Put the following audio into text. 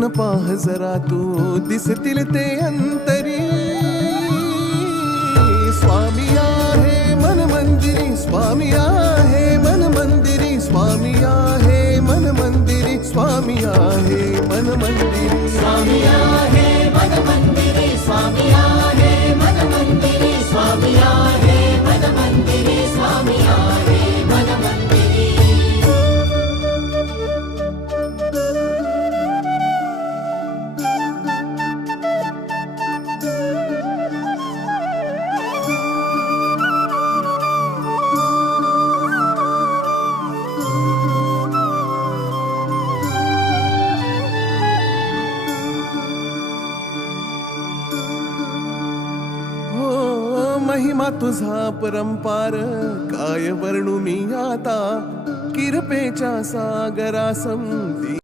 फिरून पाह जरा तू दिसतील ते अंतरी. स्वामी आहे मन मंदिरी, स्वामी आहे मन मंदिरी, स्वामी आहे मन मंदिरी, स्वामी आहे मन मंदिरी. स्वामी आहे मन मंदिरी, स्वामी आहे मन मंदिरी, स्वामी आहे मन मंदिरी, स्वामी आहे मन मंदिरी. महिमा तुझा परंपार काय वर्णू मी आता. किरपेच्या सागरा समधी